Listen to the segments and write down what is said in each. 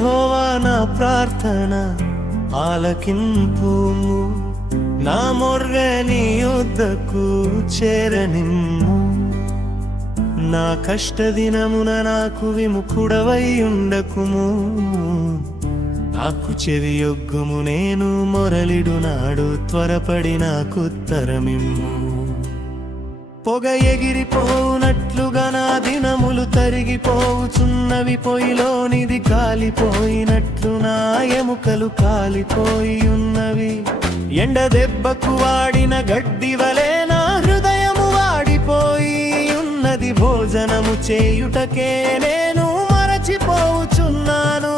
యెహోవా నా ప్రార్థన ఆలకింపు, నా మొర్రె నీ యొద్దకు చేరనిమ్ము. నా కష్టదినమున నాకు విముఖుడవై ఉండకుము, నాకు చెవియొగ్గుము. నేను మొరలిడునాడు త్వరపడి నాకుత్తరమిమ్ము. పొగ ఎగిరిపోవునట్లుగా నా దినములు తరిగిపోవుచున్నవి, పొయ్యిలోనిది కాలిపోయినట్లు నా ఎముకలు కాలిపోయి ఉన్నవి. ఎండ దెబ్బకు వాడిన గడ్డి వలె నా హృదయము వాడిపోయి ఉన్నది. భోజనము చేయుటకే నేను మరచిపోవుచున్నాను.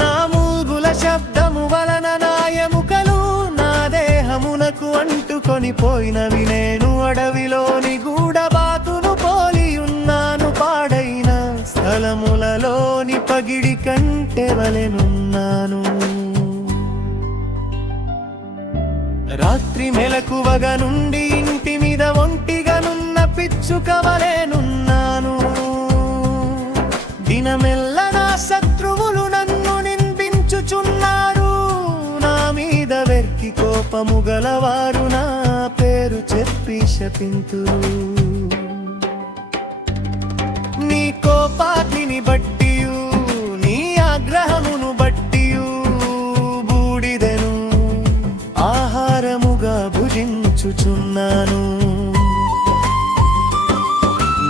నా మూగుల శబ్దము వలన నా ఎముకలు నా దేహమునకు అంటుకొని పోయినవి. నేను అడవిలోని గూడబాతును పోలి ఉన్నాను, పాడైన స్థలములలోని పగిడి కంటె వలెనున్నాను. రాత్రి మెలకువగా నుండి ఇంటి మీద ఒంటిగానున్న పిచ్చుక వలెనున్నాను. దినమెల్ల నా శత్రువులు నన్ను నిందించుచున్నారు, నా మీద వెర్కి కోపము గలవారు నా పేరు చెప్పి శపింతురు. నీ కోపాగ్నిని బట్టియు నీ ఆగ్రహమును బట్టియు బూడిదెను ఆహారముగా భుజించుచున్నాను.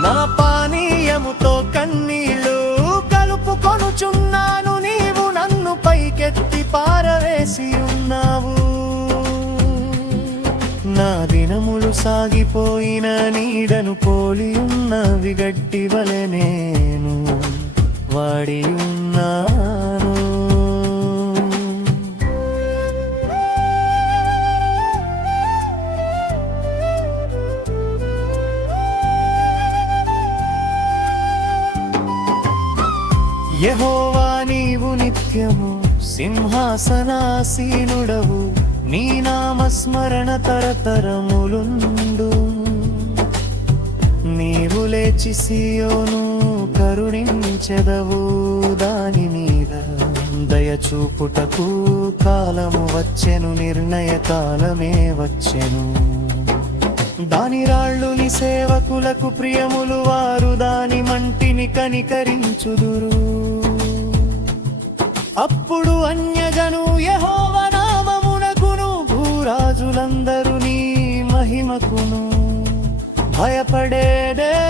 నా పానీయముతో కన్నీళ్లు కలుపుకొనుచున్నాను, నీవు నన్ను పైకెత్తి పారవేసి ఉన్నావు. నా దినములు సాగిపోయిన నీడను పోలి ఉన్నవి, గడ్డి వలె నేను వాడి ఉన్నాను. యెహోవా నీవు నిత్యము సింహాసనాసీనుడవు, నీ నామస్మరణ తరతరములుండు. నీవు లేచి సియోను కరుణించెదవు, దాని మీద దయచూపుటకు కాలము వచ్చెను, నిర్ణయ కాలమే వచ్చెను. దాని రాళ్ళు నీ సేవకులకు ప్రియములు, వారు దాని మంటిని కనికరించుదురు. అప్పుడు అన్యజను యెహోవా నామమునకును, భూరాజులందరూ నీ మహిమకును భయపడేదేరు.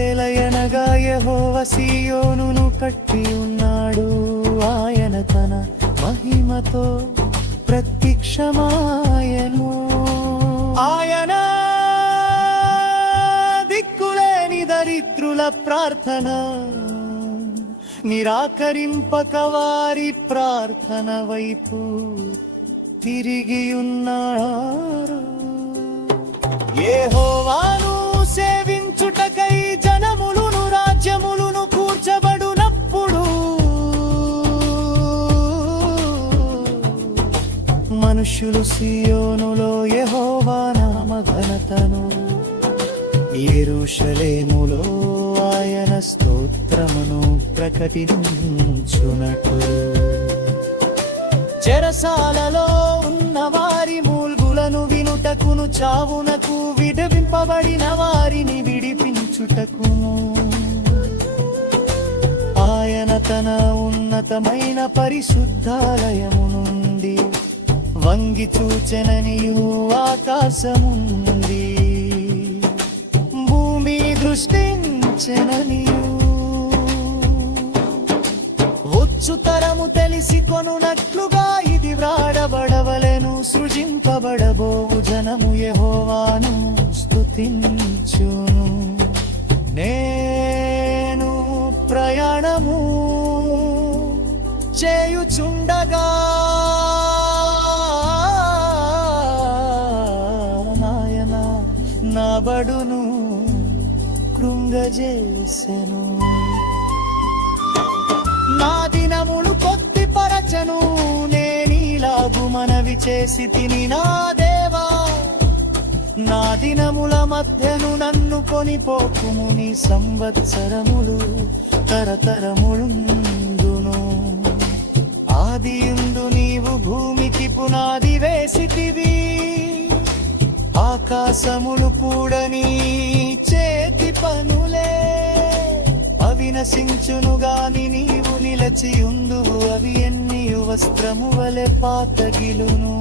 ఏలయనగా యెహోవా సీయోనును కట్టి ఉన్నాడు, ఆయన తన మహిమతో ప్రత్యక్షమాయను. ఆయన దిక్కులేని దరిద్రుల ప్రార్థన నిరాకరింపక వారి ప్రార్థన వైపు తిరిగి ఉన్నాడు. యెహోవాను సేవించుటకై జనములును రాజ్యములును కూర్చబడునప్పుడు, మనుష్యులు సియోనులో యెహోవా నామ ఘనతను, యెరూషలేములో ఆయన స్తోత్రమును ప్రకటించునట్లు. చెరసాలలో ఉన్న వారి మూల్గులను వినుటకును, చావునకు విడిపింపబడిన వారిని విడిపించుటకును, ఆయన తన ఉన్నతమైన పరిశుద్ధాలయము నుండి వంగి చూచెననియు ఆకాశముంది, భూమి దృష్టించెననియు వచ్చు తరము తెలిసి కొనునట్లుగా ఇది వ్రాడబడవలెను. సృజింపబడబోవు జనము యెహోవాను స్తుతించును. నేను ప్రయాణము చేయుచుండగా నా బడును కృంగజేసెను. నా దినములు మనవి చేసి తిని నా దేవా నా దినముల మధ్యను నన్ను కొనిపోకుము, నీ సంవత్సరములు తరతరములుండును. ఆదియుండు నీవు భూమికి పునాది వేసితివి, ఆకాశములు కూడా నీ చేతి పనులే. అవి నశించును గాని నీవు నిలచియుందువు, అవి ఎన్ని వస్త్రము వలె పాతగిలును.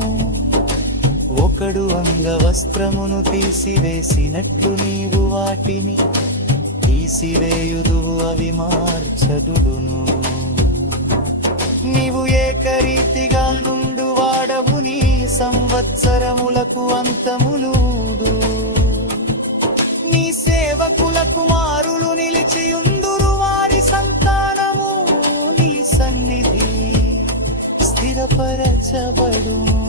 ఒకడు అంగవస్త్రమును తీసివేసినట్లు నీవు వాటిని తీసివేయుదువు, అవి మార్చదుడును. నీవు ఏకరీతిగా నుండు వాడవు, నీ సంవత్సరములకు అంతములుడు. నీ సేవకుల కుమారులు నిలిచియుందురు, వారి సంతానము నీ సన్నిధి స్థిరపరచబడును.